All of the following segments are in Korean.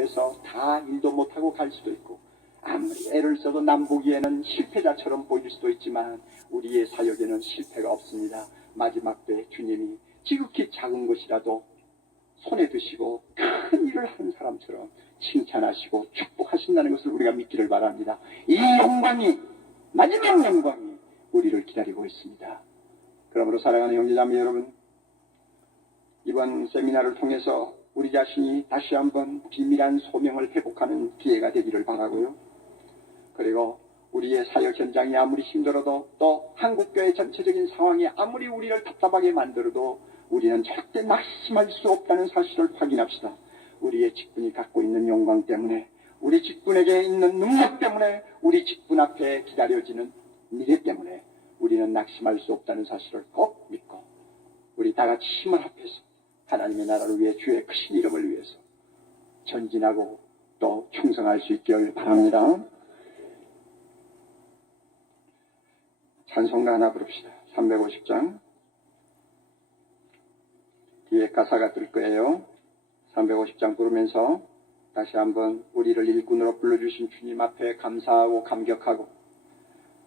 부족해서 다 일도 못하고 갈 수도 있고 아무리 애를 써도 남 보기에는 실패자처럼 보일 수도 있지만 우리의 사역에는 실패가 없습니다. 마지막 때 주님이 지극히 작은 것이라도 손에 드시고 큰 일을 하는 사람처럼 칭찬하시고 축복하신다는 것을 우리가 믿기를 바랍니다. 이 영광이 마지막 영광이 우리를 기다리고 있습니다. 그러므로 사랑하는 형제자매 여러분 이번 세미나를 통해서 우리 자신이 다시 한번 비밀한 소명을 회복하는 기회가 되기를 바라고요. 그리고 우리의 사역 현장이 아무리 힘들어도 또 한국교회 전체적인 상황이 아무리 우리를 답답하게 만들어도 우리는 절대 낙심할 수 없다는 사실을 확인합시다. 우리의 직분이 갖고 있는 영광 때문에 우리 직분에게 있는 능력 때문에 우리 직분 앞에 기다려지는 미래 때문에 우리는 낙심할 수 없다는 사실을 꼭 믿고 우리 다 같이 힘을 합해서 하나님의 나라를 위해 주의 크신 이름을 위해서 전진하고 또 충성할 수 있기를 바랍니다. 찬송가 하나 부릅시다. 350장. 뒤에 가사가 뜰 거예요. 350장 부르면서 다시 한번 우리를 일꾼으로 불러주신 주님 앞에 감사하고 감격하고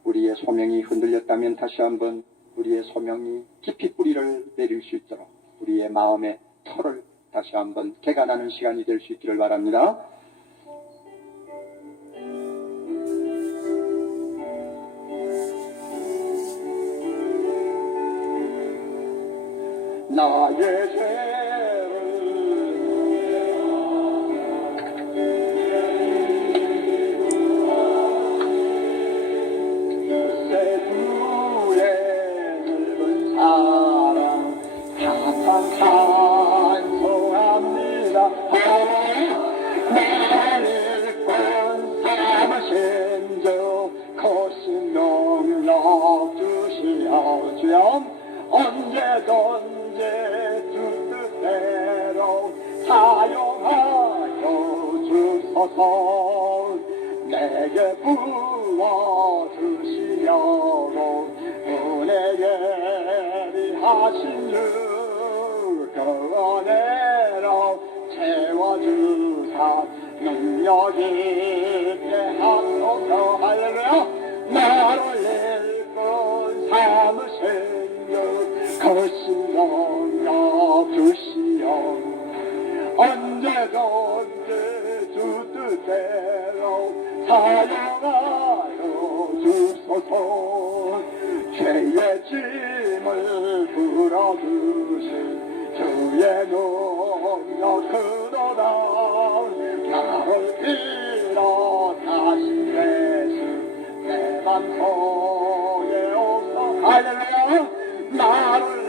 우리의 소명이 흔들렸다면 다시 한번 우리의 소명이 깊이 뿌리를 내릴 수 있도록 우리의 마음의 털을 다시 한번 개간하는 시간이 될 수 있기를 바랍니다. 나의 죄 언제든지 주 뜻대로 사용하여 주소서 내게 부어 주시려고 은혜 예비하신 주 그 은혜로 채워주사. 능력 있게 하소서 할렐루야 나를 일꾼 삼으신 주 거신 영역 주시오. 언제든지 주 뜻대로 사용하여 주소서. 죄의 짐을 풀어주신 주의 능력 크도다 나를 다시 예수 내 맘 속에 없어. 할렐루야. 나를